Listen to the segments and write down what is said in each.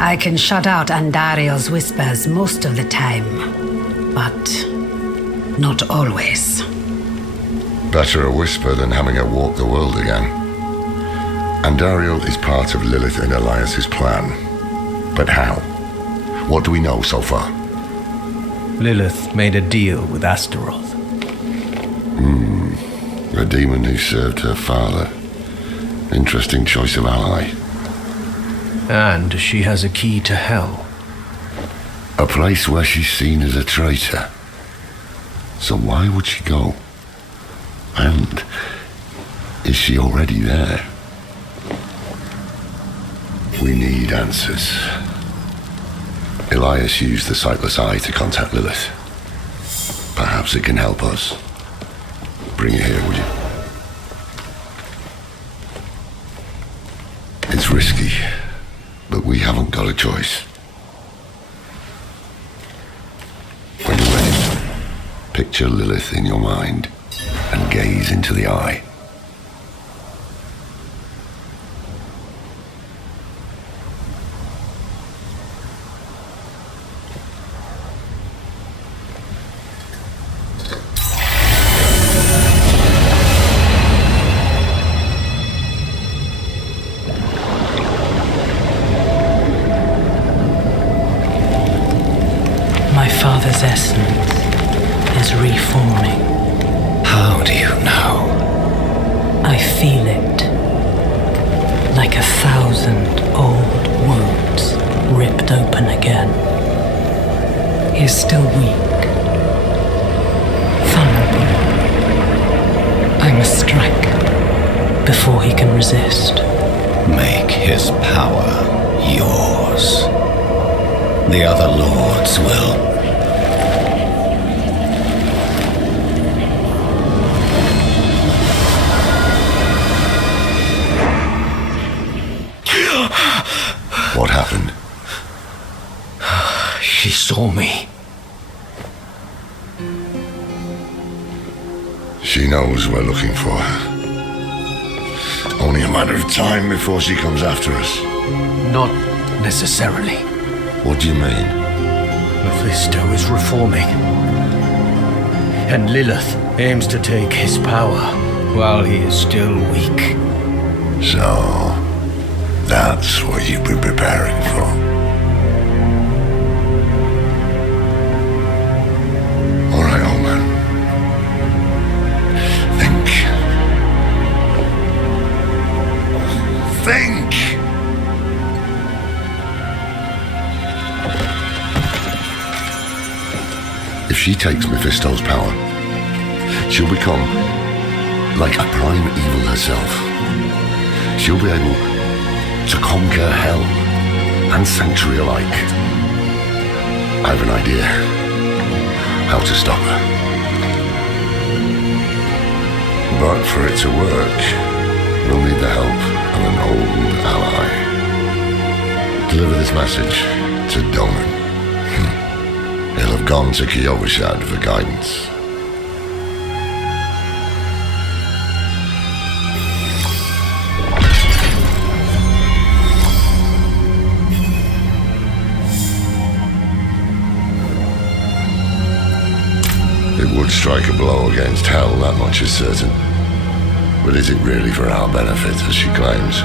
I can shut out Andario's whispers most of the time, but not always. Better a whisper than having her walk the world again. Andariel is part of Lilith and Elias's plan. But how? What do we know so far? Lilith made a deal with Astaroth. A demon who served her father. Interesting choice of ally. And she has a key to hell. A place where she's seen as a traitor. So why would she go? And is she already there? We need answers. Elias used the Sightless Eye to contact Lilith. Perhaps it can help us. Bring it here, would you? It's risky, but we haven't got a choice. When you're ready, picture Lilith in your mind and gaze into the eye. Father's essence is reforming. How do you know? I feel it. Like 1,000 old wounds ripped open again. He is still weak. Vulnerable. I must strike before he can resist. Make his power yours. The other lords will. What happened? She saw me. She knows we're looking for her. Only a matter of time before she comes after us. Not necessarily. What do you mean? Mephisto is reforming. And Lilith aims to take his power while he is still weak. So, that's what you've been preparing for. All right, old man. Think. If she takes Mephisto's power, she'll become like a prime evil herself. She'll be able to conquer hell and sanctuary alike. I have an idea how to stop her. But for it to work, we'll need the help of an old ally. Deliver this message to Donan. He'll have gone to Kyovashad for guidance. It would strike a blow against hell, that much is certain. But is it really for our benefit, as she claims?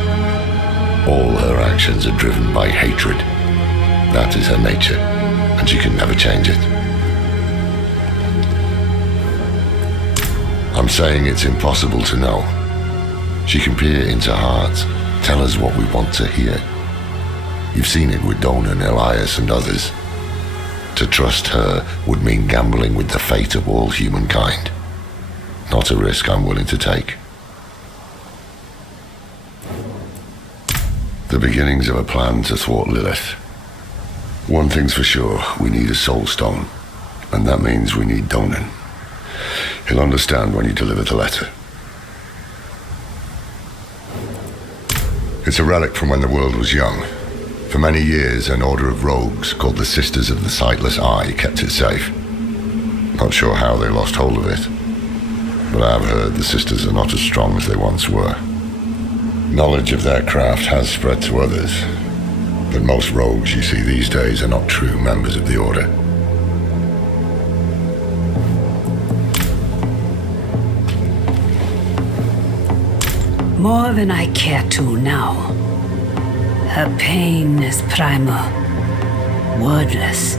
All her actions are driven by hatred. That is her nature, and she can never change it. I'm saying it's impossible to know. She can peer into hearts, tell us what we want to hear. You've seen it with Donan, Elias, and others. To trust her would mean gambling with the fate of all humankind. Not a risk I'm willing to take. The beginnings of a plan to thwart Lilith. One thing's for sure, we need a Soulstone, and that means we need Donan. He'll understand when you deliver the letter. It's a relic from when the world was young. For many years, an order of rogues called the Sisters of the Sightless Eye kept it safe. Not sure how they lost hold of it, but I've heard the Sisters are not as strong as they once were. Knowledge of their craft has spread to others, But most rogues you see these days are not true members of the Order. More than I care to now. Her pain is primal, wordless.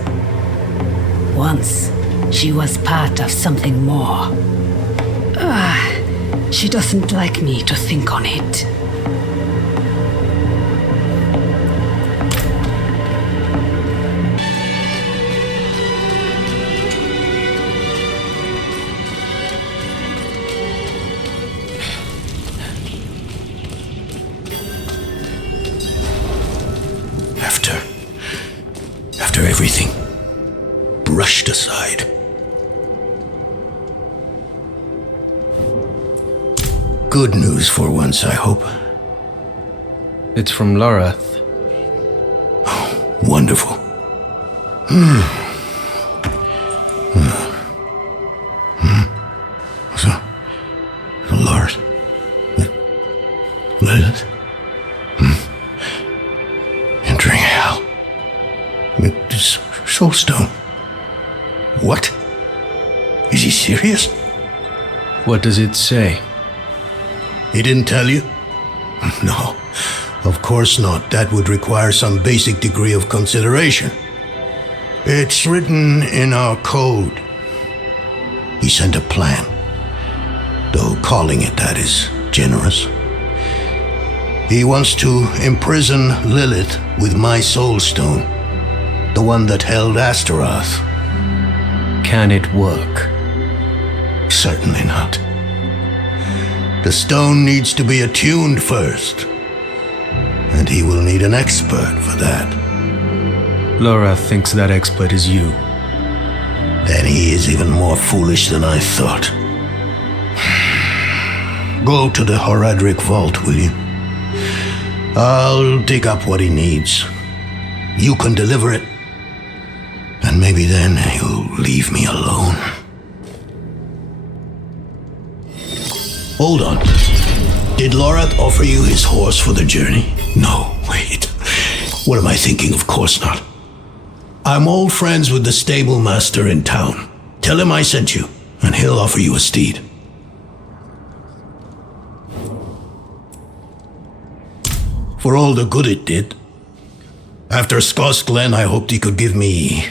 Once, she was part of something more. She doesn't like me to think on it. After everything brushed aside. Good news for once, I hope. It's from Lorath. Oh, wonderful. So, Lorath. Lilith. Entering hell. Soulstone. What? Is he serious? What does it say? He didn't tell you? No, of course not. That would require some basic degree of consideration. It's written in our code. He sent a plan, though calling it that is generous. He wants to imprison Lilith with my Soulstone, the one that held Astaroth. Can it work? Certainly not. The stone needs to be attuned first, and he will need an expert for that. Lorath thinks that expert is you. Then he is even more foolish than I thought. Go to the Horadrim vault, will you? I'll dig up what he needs. You can deliver it, and maybe then you'll leave me alone. Hold on. Did Lorath offer you his horse for the journey? No, wait. What am I thinking? Of course not. I'm old friends with the stable master in town. Tell him I sent you, and he'll offer you a steed. For all the good it did. After Scosglen, I hoped he could give me,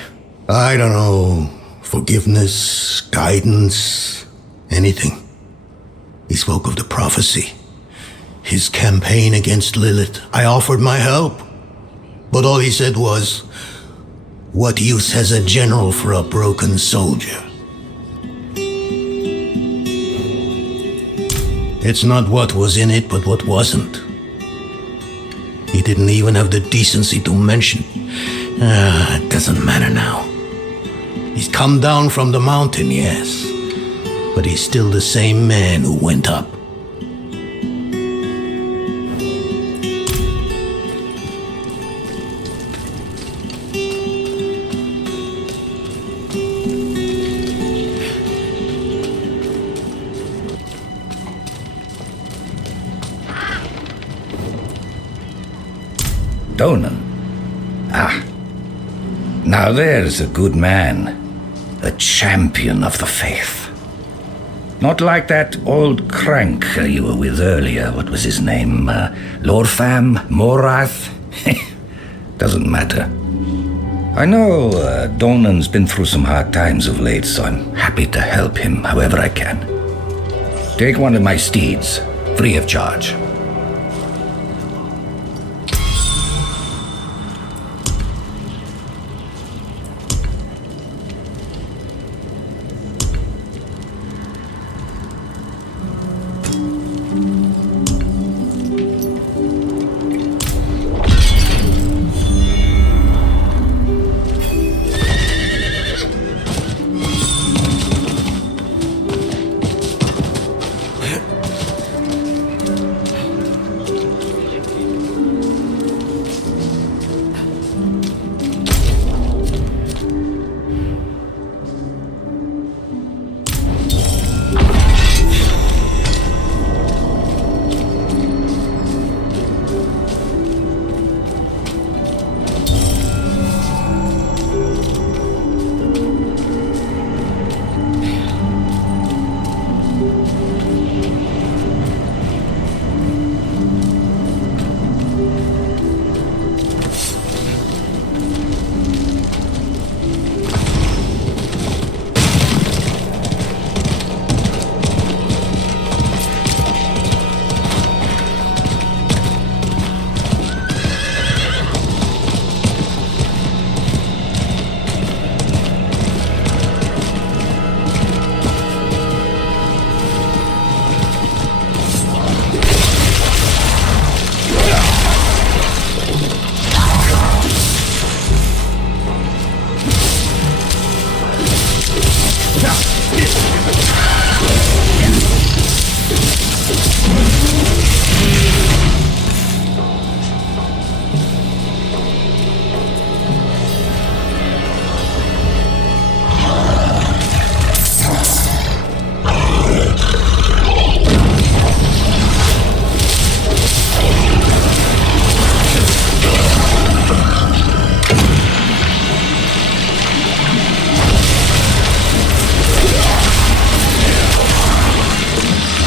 I don't know, forgiveness, guidance, anything. He spoke of the prophecy, his campaign against Lilith. I offered my help, but all he said was, "What use has a general for a broken soldier?" It's not what was in it, but what wasn't. He didn't even have the decency to mention. It doesn't matter now. He's come down from the mountain, yes, but he's still the same man who went up. Donan. Now there's a good man. A champion of the faith. Not like that old crank you were with earlier. What was his name? Lorfam? Morath? Doesn't matter. I know Donan's been through some hard times of late, so I'm happy to help him however I can. Take one of my steeds, free of charge.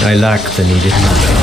I lack the needed knowledge.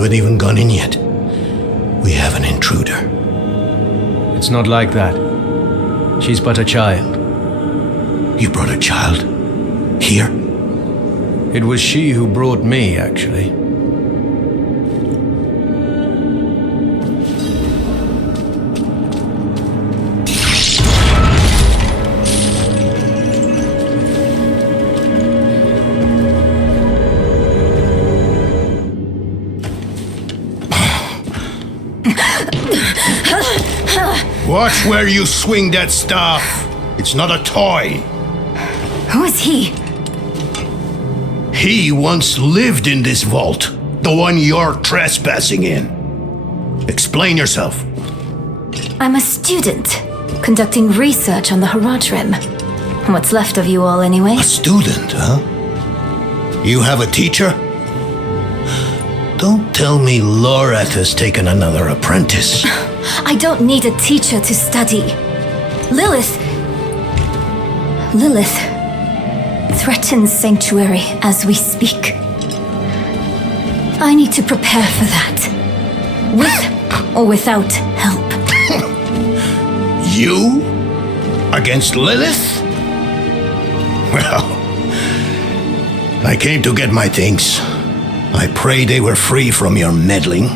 Haven't even gone in yet. We have an intruder. It's not like that. She's but a child. You brought a child? Here? It was she who brought me, actually. Watch where you swing that staff. It's not a toy. Who is he? He once lived in this vault, the one you're trespassing in. Explain yourself. I'm a student, conducting research on the Horadrim. What's left of you all, anyway? A student, huh? You have a teacher? Don't tell me Lorath has taken another apprentice. I don't need a teacher to study. Lilith threatens Sanctuary as we speak. I need to prepare for that. With or without help. You? Against Lilith? Well, I came to get my things. I pray they were free from your meddling.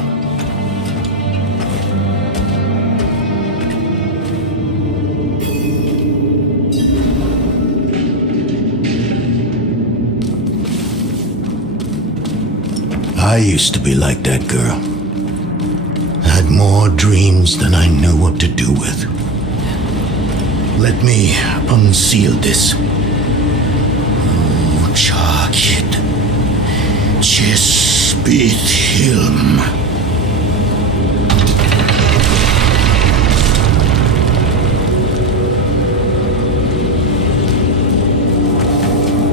I used to be like that girl. Had more dreams than I knew what to do with. Let me unseal this. Chakit. Chespit Hilm.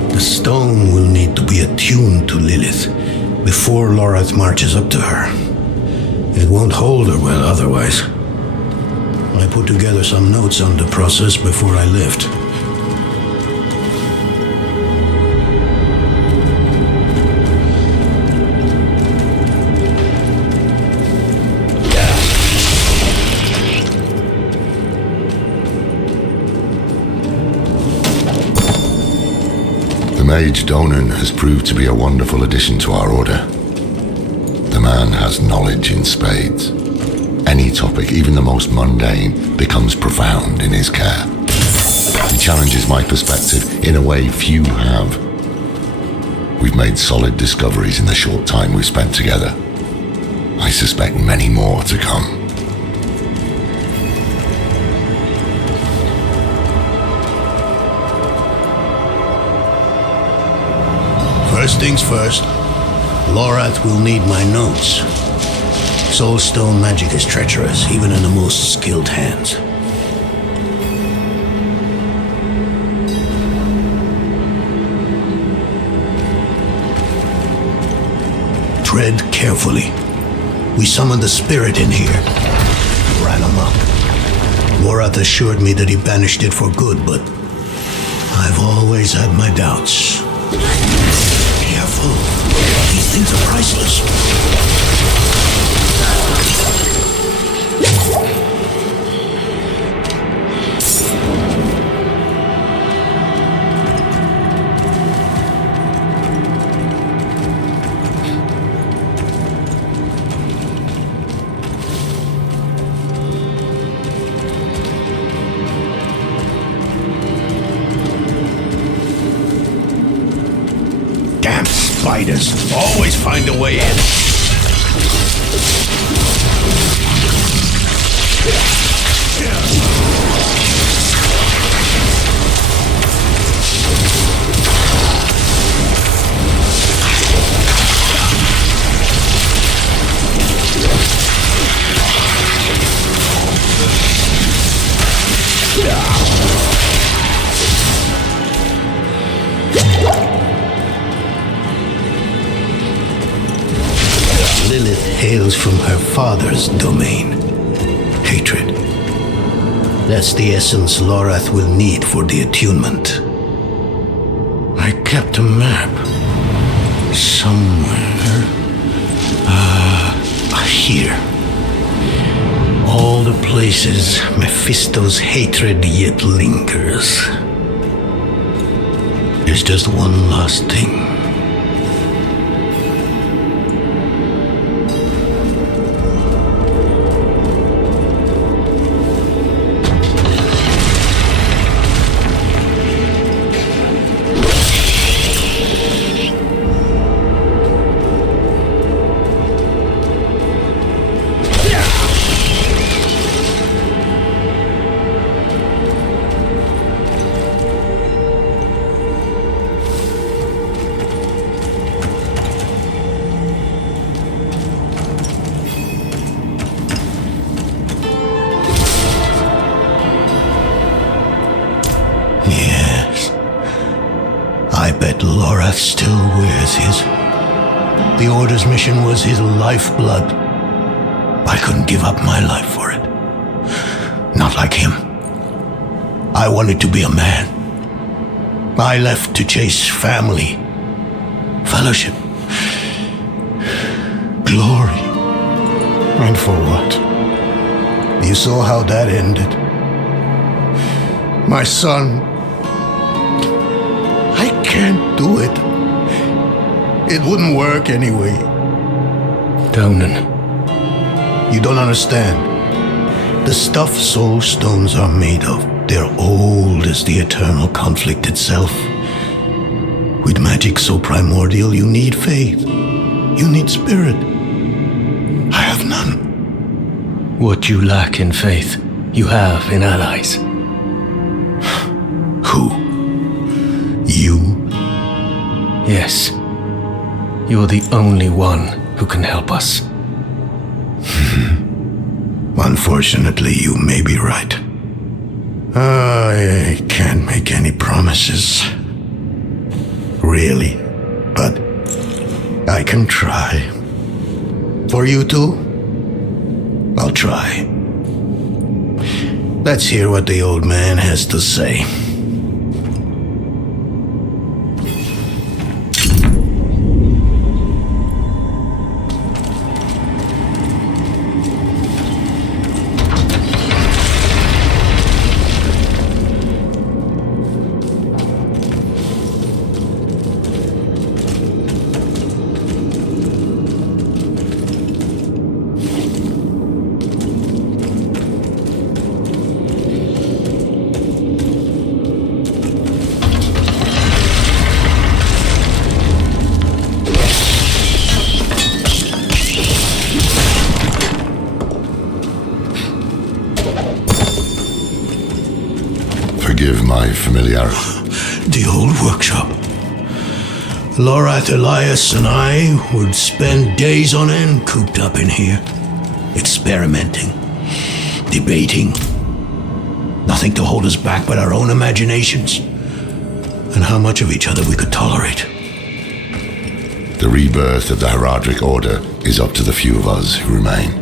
The stone will need to be attuned to Lilith before Lorath marches up to her. It won't hold her well otherwise. I put together some notes on the process before I left. The mage Donan has proved to be a wonderful addition to our order. The man has knowledge in spades. Any topic, even the most mundane, becomes profound in his care. He challenges my perspective in a way few have. We've made solid discoveries in the short time we've spent together. I suspect many more to come. First things first, Lorath will need my notes. Soulstone magic is treacherous, even in the most skilled hands. Tread carefully. We summoned the spirit in here. Ran amok. Lorath assured me that he banished it for good, but I've always had my doubts. Careful. These things are priceless. Damn spiders. Always find a way in. Lilith hails from her father's domain. Hatred. That's the essence Lorath will need for the attunement. I kept a map. Somewhere. Here. All the places Mephisto's hatred yet lingers. There's just one last thing. bet Lorath still wears his. The Order's mission was his lifeblood. I couldn't give up my life for it. Not like him. I wanted to be a man. I left to chase family, fellowship, glory. And for what? You saw how that ended. My son. I can't do it. It wouldn't work anyway. Donan. You don't understand. The stuff Soulstones are made of, they're old as the eternal conflict itself. With magic so primordial, you need faith. You need spirit. I have none. What you lack in faith, you have in allies. Who? You? Yes. You're the only one who can help us. Unfortunately, you may be right. I can't make any promises. Really. But I can try. For you two, I'll try. Let's hear what the old man has to say. Forgive my familiarity. The old workshop. Lorath, Elias, and I would spend days on end cooped up in here, experimenting, debating. Nothing to hold us back but our own imaginations, and how much of each other we could tolerate. The rebirth of the Horadrim Order is up to the few of us who remain.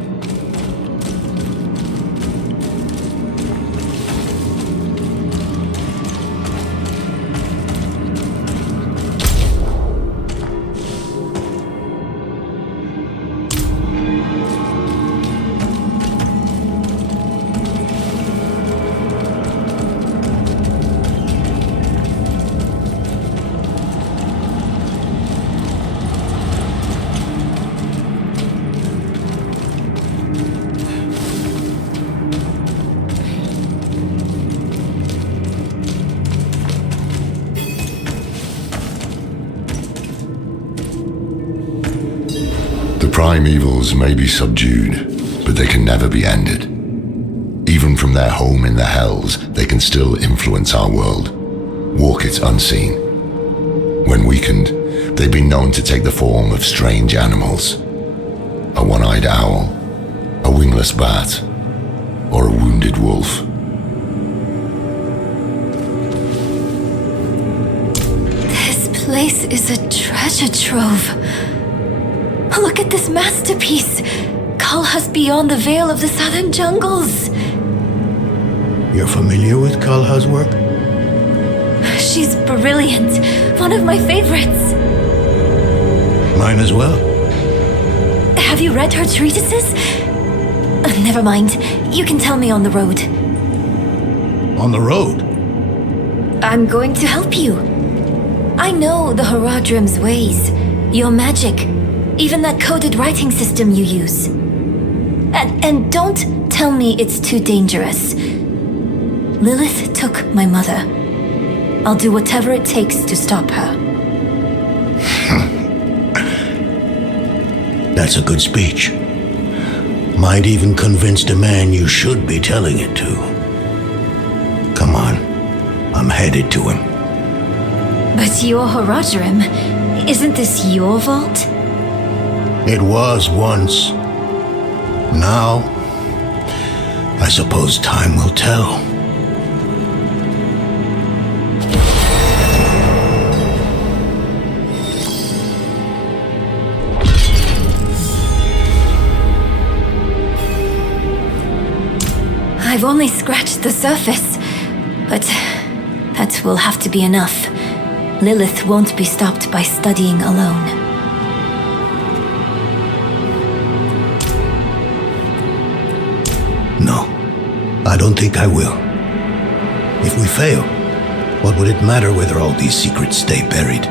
Primevals may be subdued, but they can never be ended. Even from their home in the Hells, they can still influence our world, walk it unseen. When weakened, they've been known to take the form of strange animals. A one-eyed owl, a wingless bat, or a wounded wolf. This place is a treasure trove. Look at this masterpiece. Kalha's beyond the veil of the southern jungles. You're familiar with Kalha's work? She's brilliant. One of my favorites. Mine as well. Have you read her treatises? Never mind. You can tell me on the road. On the road? I'm going to help you. I know the Horadrim's ways. Your magic. Even that coded writing system you use. And don't tell me it's too dangerous. Lilith took my mother. I'll do whatever it takes to stop her. That's a good speech. Might even convince the man you should be telling it to. Come on, I'm headed to him. But you're Horadrim. Isn't this your vault? It was once. Now, I suppose time will tell. I've only scratched the surface, but that will have to be enough. Lilith won't be stopped by studying alone. No, I don't think I will. If we fail, what would it matter whether all these secrets stay buried?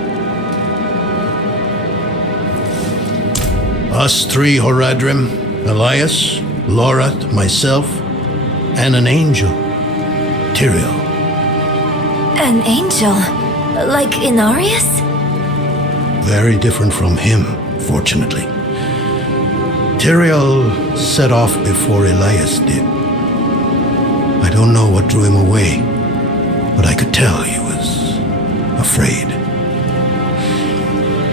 Us three, Horadrim, Elias, Lorath, myself, and an angel, Tyrael. An angel? Like Inarius? Very different from him, fortunately. Tyrael set off before Elias did. I don't know what drew him away, but I could tell he was afraid.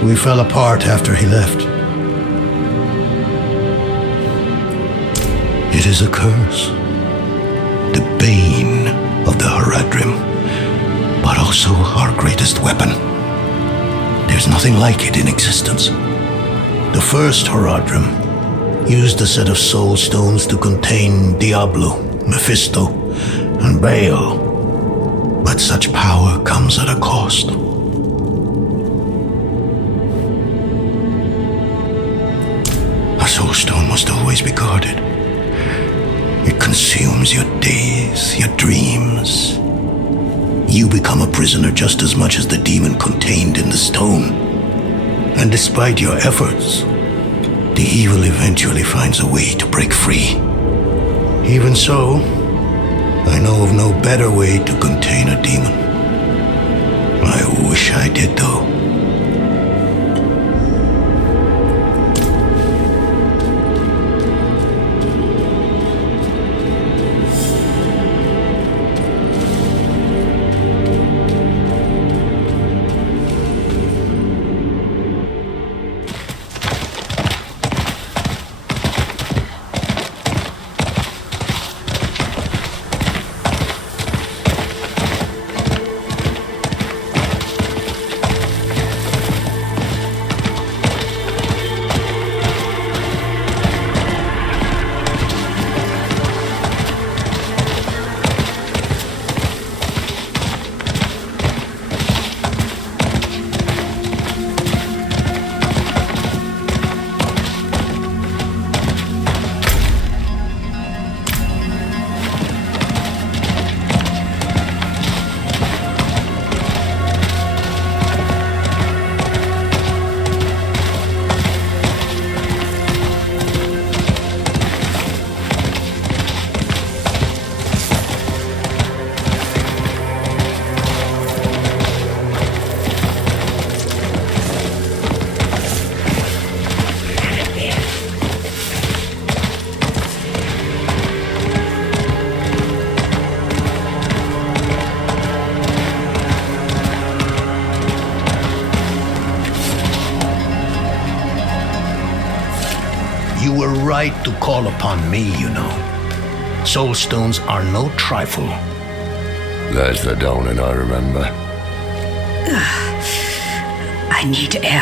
We fell apart after he left. It is a curse. The bane of the Horadrim, but also our greatest weapon. There's nothing like it in existence. The first Horadrim used a set of Soulstones to contain Diablo, Mephisto, and Baal. But such power comes at a cost. A Soulstone must always be guarded. It consumes your days, your dreams. You become a prisoner just as much as the demon contained in the stone. And despite your efforts, the evil eventually finds a way to break free. Even so, I know of no better way to contain a demon. I wish I did, though. You were right to call upon me, you know. Soulstones are no trifle. There's the Donan I remember. I need air.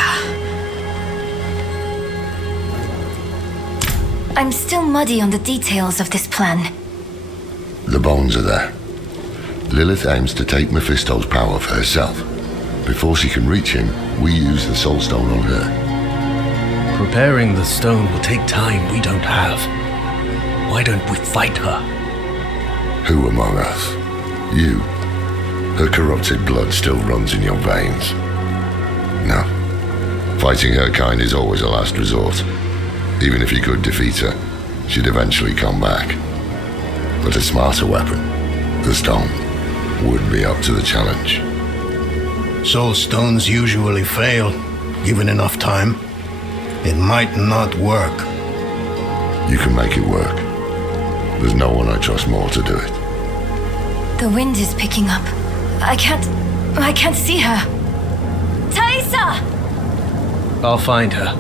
I'm still muddy on the details of this plan. The bones are there. Lilith aims to take Mephisto's power for herself. Before she can reach him, we use the Soulstone on her. Preparing the stone will take time we don't have. Why don't we fight her? Who among us? You. Her corrupted blood still runs in your veins. No. Fighting her kind is always a last resort. Even if you could defeat her, she'd eventually come back. But a smarter weapon, the stone, would be up to the challenge. Soulstones usually fail, given enough time. It might not work. You can make it work. There's no one I trust more to do it. The wind is picking up. I can't see her. Thaisa! I'll find her.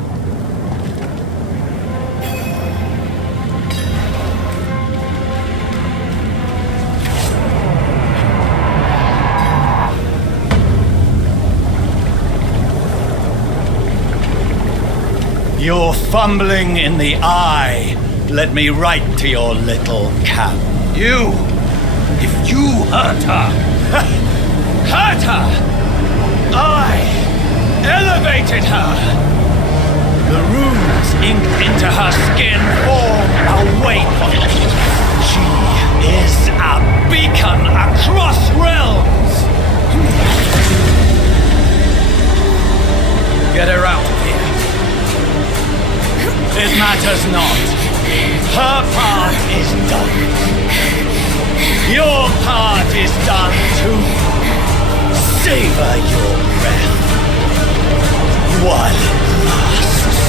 You're fumbling in the eye. Let me write to your little camp. If you hurt her, hurt her! I elevated her! The runes inked into her skin form a waypoint. She is a beacon across realms! Get her out of here. It matters not. Her part is done. Your part is done too. Savor your breath while it lasts.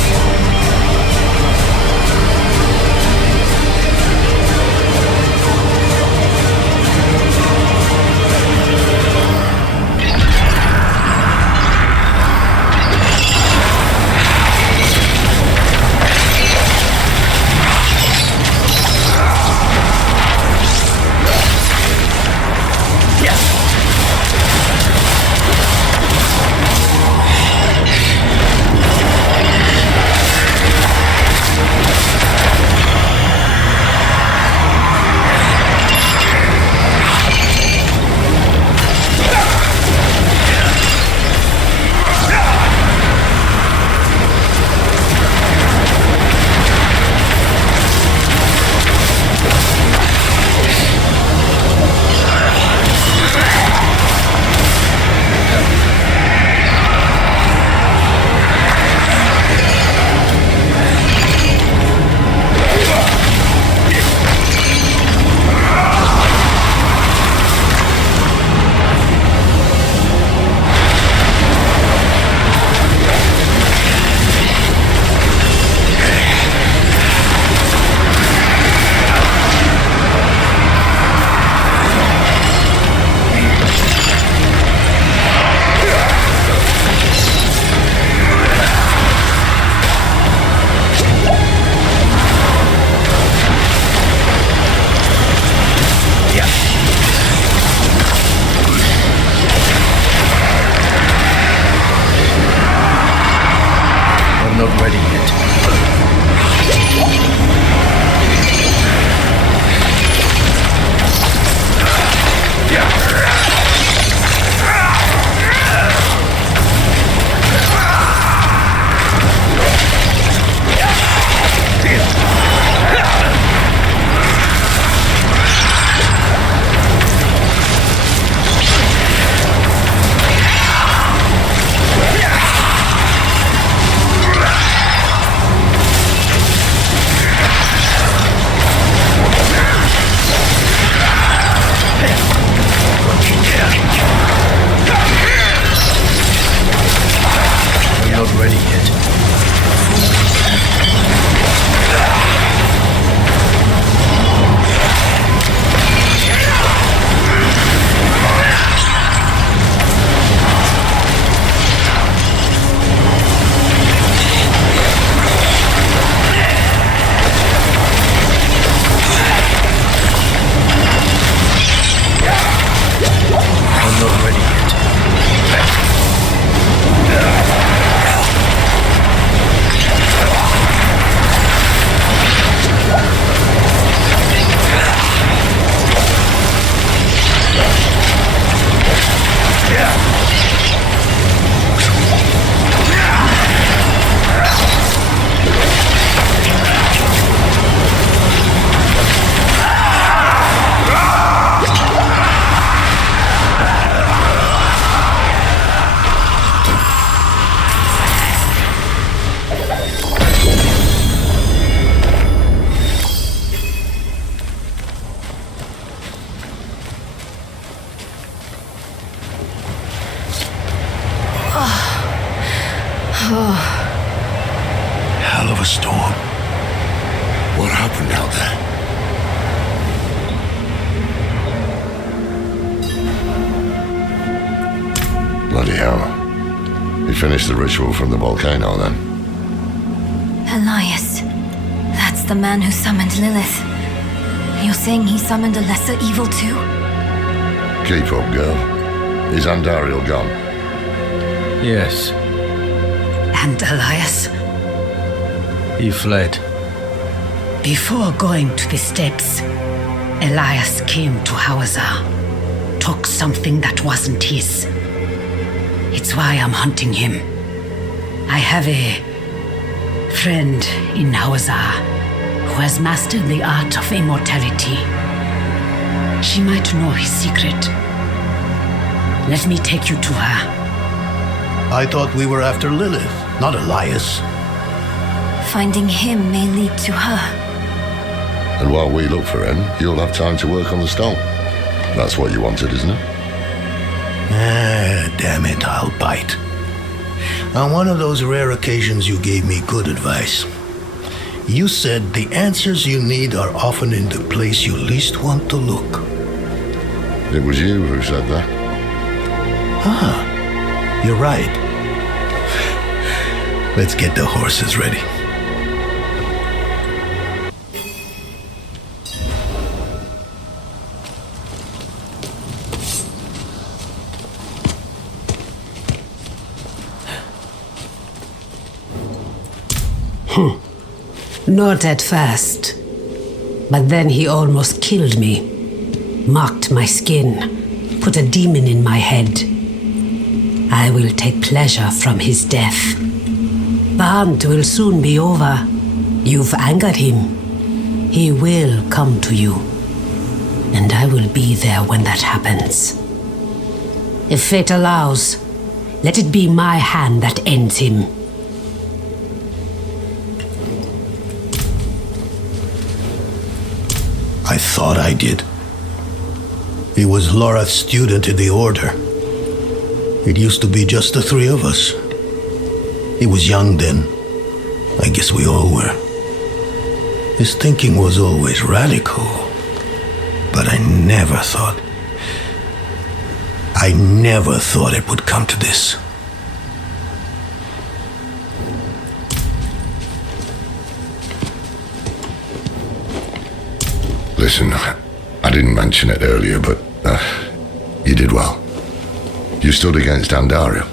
Hell of a storm. What happened out there? Bloody hell. He finished the ritual from the volcano then. Elias. That's the man who summoned Lilith. You're saying he summoned a lesser evil too? Keep up, girl. Is Andariel gone? Yes, And Elias, he fled. before going to the steps, Elias came to Hawazar, took something that wasn't his. It's why I'm hunting him. I have a friend in Hawazar who has mastered the art of immortality. She might know his secret. Let me take you to her. I thought we were after Lilith, not Elias. Finding him may lead to her. And while we look for him, you'll have time to work on the stone. That's what you wanted, isn't it? Damn it, I'll bite. On one of those rare occasions you gave me good advice. You said the answers you need are often in the place you least want to look. It was you who said that. You're right. Let's get the horses ready. Not at first. But then he almost killed me. Marked my skin. Put a demon in my head. I will take pleasure from his death. The hunt will soon be over. You've angered him. He will come to you. And I will be there when that happens. If fate allows, let it be my hand that ends him. I thought I did. He was Lorath's student in the Order. It used to be just the three of us. He was young then. I guess we all were. His thinking was always radical. But I never thought it would come to this. Listen, I didn't mention it earlier, but you did well. You stood against Andaria,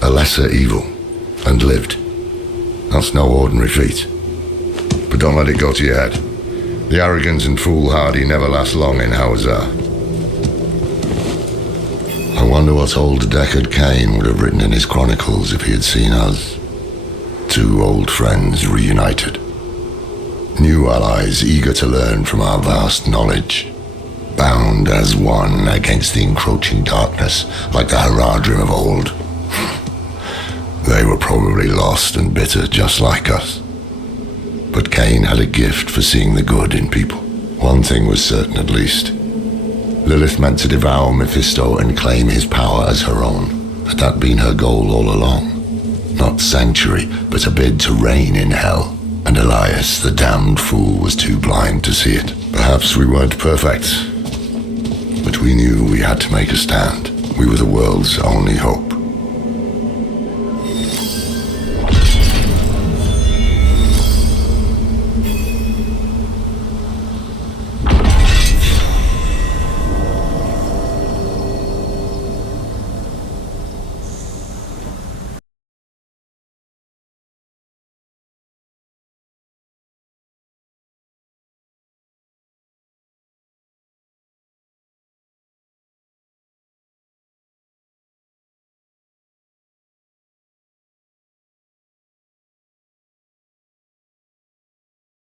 a lesser evil, and lived. That's no ordinary feat. But don't let it go to your head. The arrogance and foolhardy never last long in Hawazar. I wonder what old Deckard Cain would have written in his chronicles if he had seen us. Two old friends reunited. New allies eager to learn from our vast knowledge. Bound as one against the encroaching darkness, like the Horadrim of old. They were probably lost and bitter just like us. But Cain had a gift for seeing the good in people. One thing was certain at least. Lilith meant to devour Mephisto and claim his power as her own. Had that been her goal all along? Not sanctuary, but a bid to reign in hell. And Elias, the damned fool, was too blind to see it. Perhaps we weren't perfect, but we knew we had to make a stand. We were the world's only hope.